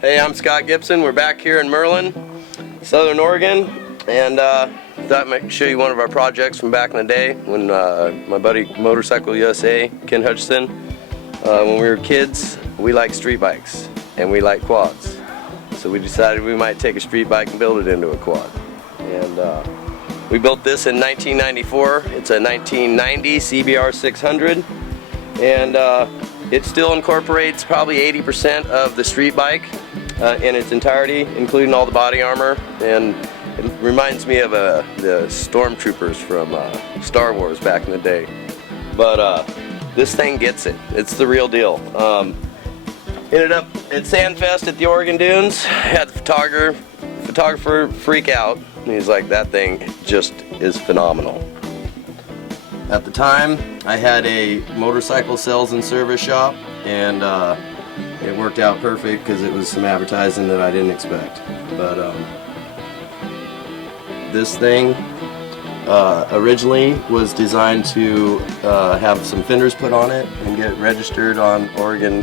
Hey, I'm Scott Gibson. We're back here in Merlin, Southern Oregon, and thought I might show you one of our projects from back in the day when my buddy Motorcycle USA, Ken Hutchison, when we were kids, we liked street bikes and we liked quads. So we decided we might take a street bike and build it into a quad. And we built this in 1994. It's a 1990 CBR 600, and it still incorporates probably 80% of the street bike in its entirety, including all the body armor, and it reminds me of the stormtroopers from Star Wars back in the day. But this thing gets it. It's the real deal. Ended up at Sandfest at the Oregon Dunes. Had the photographer freak out. And he's like, that thing just is phenomenal. At the time, I had a motorcycle sales and service shop, and it worked out perfect because it was some advertising that I didn't expect. But this thing originally was designed to have some fenders put on it and get registered on Oregon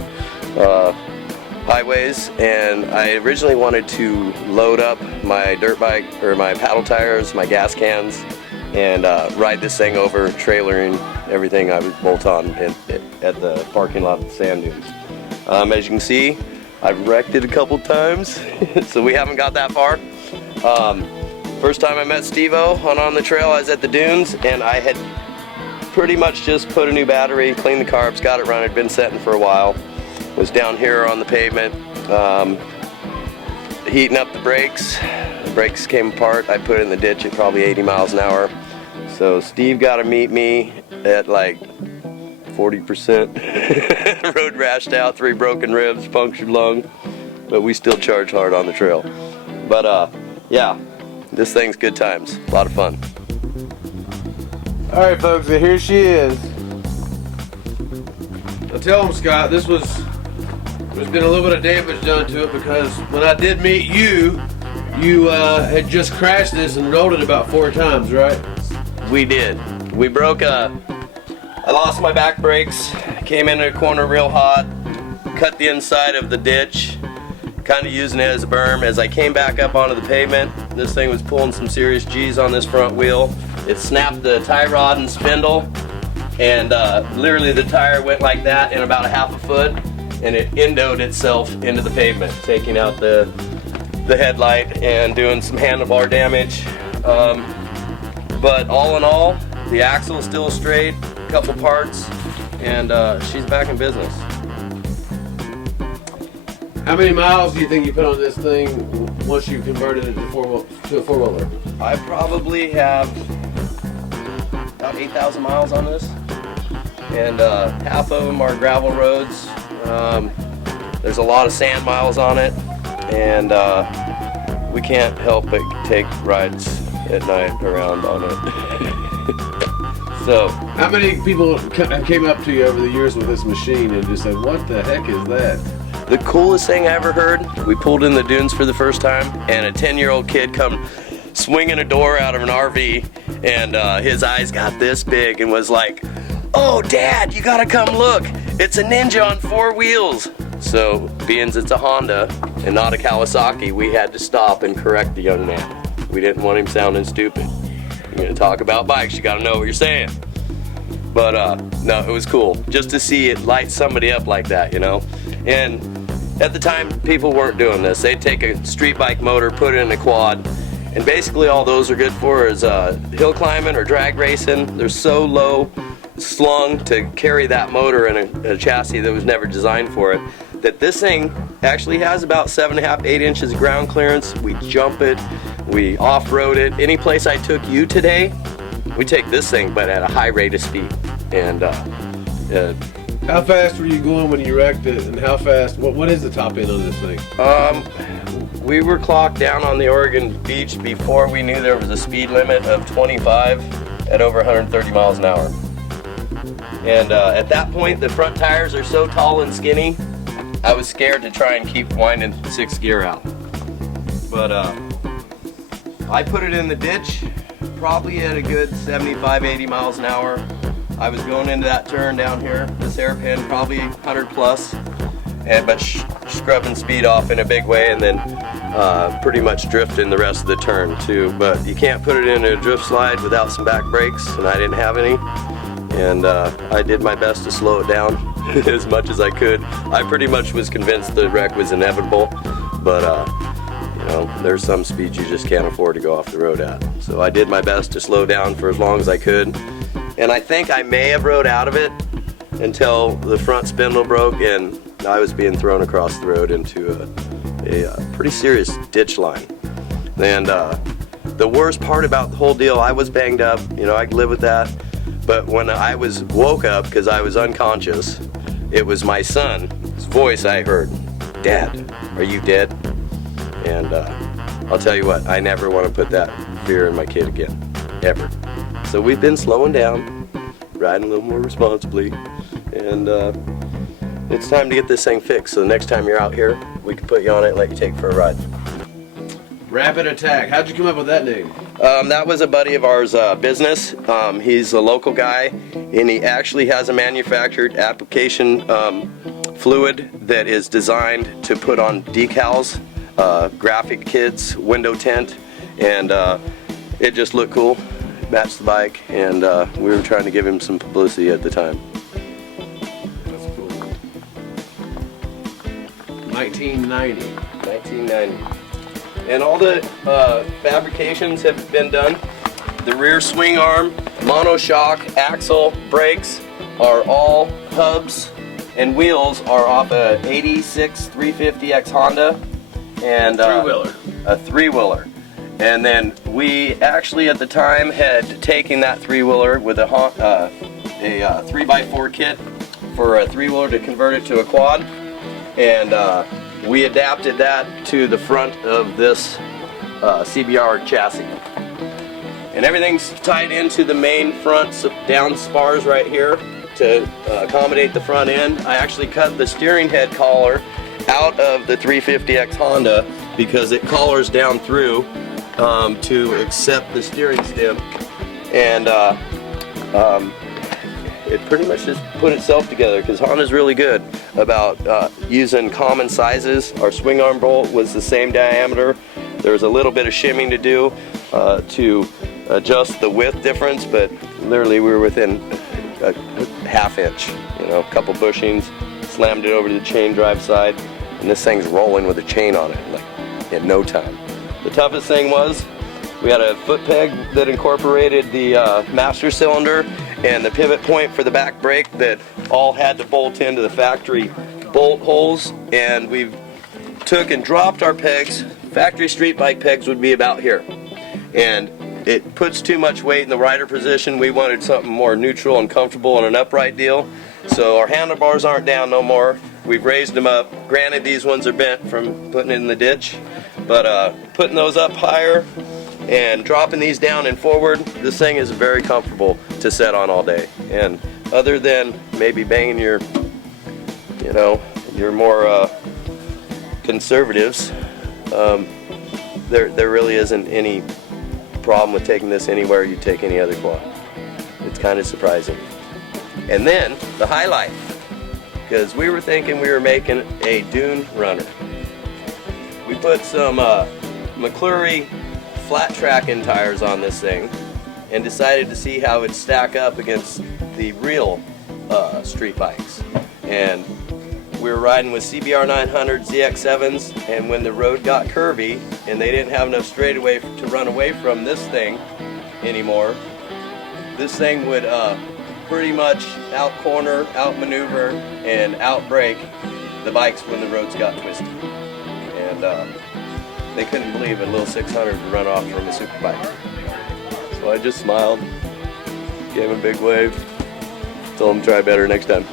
highways, and I originally wanted to load up my dirt bike or my paddle tires, my gas cans, and ride this thing over, trailering everything I would bolt on at the parking lot of the sand dunes. As you can see, I've wrecked it a couple times, so we haven't got that far. First time I met Steve-O on the trail, I was at the dunes, and I had pretty much just put a new battery, cleaned the carbs, got it running, been setting for a while. Was down here on the pavement, heating up the brakes. The brakes came apart. I put it in the ditch at probably 80 miles an hour. So Steve got to meet me at like 40%. Road rashed out, 3 broken ribs, punctured lung, but we still charge hard on the trail. But yeah, this thing's good times, a lot of fun. All right, folks, so here she is. Now tell them, Scott, there's been a little bit of damage done to it because when I did meet you, you had just crashed this and rolled it about 4 times, right? We did. We broke I lost my back brakes, came into a corner real hot, cut the inside of the ditch, kind of using it as a berm. As I came back up onto the pavement, this thing was pulling some serious G's on this front wheel. It snapped the tie rod and spindle, and literally the tire went like that in about a half a foot, and it endoed itself into the pavement, taking out the headlight and doing some handlebar damage. But all in all, the axle is still straight, a couple parts, and she's back in business. How many miles do you think you put on this thing once you converted it to a four-wheeler? I probably have about 8,000 miles on this, and half of them are gravel roads. There's a lot of sand miles on it, and we can't help but take rides at night around on it. So, how many people came up to you over the years with this machine and just said, what the heck is that? The coolest thing I ever heard, we pulled in the dunes for the first time, and a 10-year-old kid come swinging a door out of an RV, and his eyes got this big and was like, "Oh, Dad, you gotta come look. It's a Ninja on 4 wheels." So, being it's a Honda and not a Kawasaki, we had to stop and correct the young man. We didn't want him sounding stupid. You're gonna talk about bikes, you gotta know what you're saying. But no, it was cool just to see it light somebody up like that, you know? And at the time, people weren't doing this. They'd take a street bike motor, put it in a quad, and basically all those are good for is hill climbing or drag racing. They're so low slung to carry that motor in a chassis that was never designed for it, that this thing actually has about 7.5, 8 inches of ground clearance. We jump it, we off-road it. Any place I took you today, we take this thing, but at a high rate of speed. And how fast were you going when you wrecked it, and how fast, what is the top end on this thing? We were clocked down on the Oregon beach before we knew there was a speed limit of 25 at over 130 miles an hour. And at that point, the front tires are so tall and skinny, I was scared to try and keep winding 6th gear out. But I put it in the ditch, probably at a good 75, 80 miles an hour. I was going into that turn down here, this hairpin, probably 100 plus, but scrubbing speed off in a big way, and then pretty much drifting the rest of the turn too. But you can't put it in a drift slide without some back brakes, and I didn't have any. And I did my best to slow it down as much as I could. I pretty much was convinced the wreck was inevitable, but you know, there's some speeds you just can't afford to go off the road at. So I did my best to slow down for as long as I could. And I think I may have rode out of it until the front spindle broke and I was being thrown across the road into a pretty serious ditch line. And the worst part about the whole deal, I was banged up, you know, I could live with that. But when I woke up, because I was unconscious, it was my son's voice I heard. "Dad, are you dead?" And I'll tell you what, I never want to put that fear in my kid again, ever. So we've been slowing down, riding a little more responsibly, and it's time to get this thing fixed. So the next time you're out here, we can put you on it and let you take it for a ride. Rapid Attack. How'd you come up with that name? That was a buddy of ours' business. He's a local guy, and he actually has a manufactured application fluid that is designed to put on decals, graphic kids, window tint, and it just looked cool, matched the bike, and we were trying to give him some publicity at the time. That's cool. 1990. 1990. And all the fabrications have been done. The rear swing arm, monoshock, axle, brakes are all hubs, and wheels are off a 86 350X Honda and Three-wheeler. A three-wheeler. And then we actually at the time had taken that three-wheeler with a 3x4 kit for a three-wheeler to convert it to a quad, and we adapted that to the front of this CBR chassis. And everything's tied into the main front down spars right here to accommodate the front end. I actually cut the steering head collar out of the 350X Honda because it collars down through to accept the steering stem. And it pretty much just put itself together because Honda's really good about using common sizes. Our swing arm bolt was the same diameter. There was a little bit of shimming to do to adjust the width difference, but literally we were within a half inch, you know, a couple bushings, slammed it over to the chain drive side, and this thing's rolling with a chain on it like in no time. The toughest thing was we had a foot peg that incorporated the master cylinder and the pivot point for the back brake that all had to bolt into the factory bolt holes, and we took and dropped our pegs. Factory street bike pegs would be about here, and it puts too much weight in the rider position. We wanted something more neutral and comfortable and an upright deal, so our handlebars aren't down no more. We've raised them up. Granted, these ones are bent from putting it in the ditch, but putting those up higher and dropping these down and forward, this thing is very comfortable to set on all day. And other than maybe banging your, you know, your more conservatives, there really isn't any problem with taking this anywhere you take any other quad. It's kind of surprising. And then the highlight, because we were thinking we were making a dune runner. We put some McClure flat tracking tires on this thing and decided to see how it would stack up against the real street bikes. And we were riding with CBR 900 ZX7s, and when the road got curvy and they didn't have enough straightaway to run away from this thing anymore, this thing would pretty much out corner, out maneuver, and out brake the bikes when the roads got twisty. And they couldn't believe a little 600 would run off from a super bike. So I just smiled, gave him a big wave, told him to try better next time.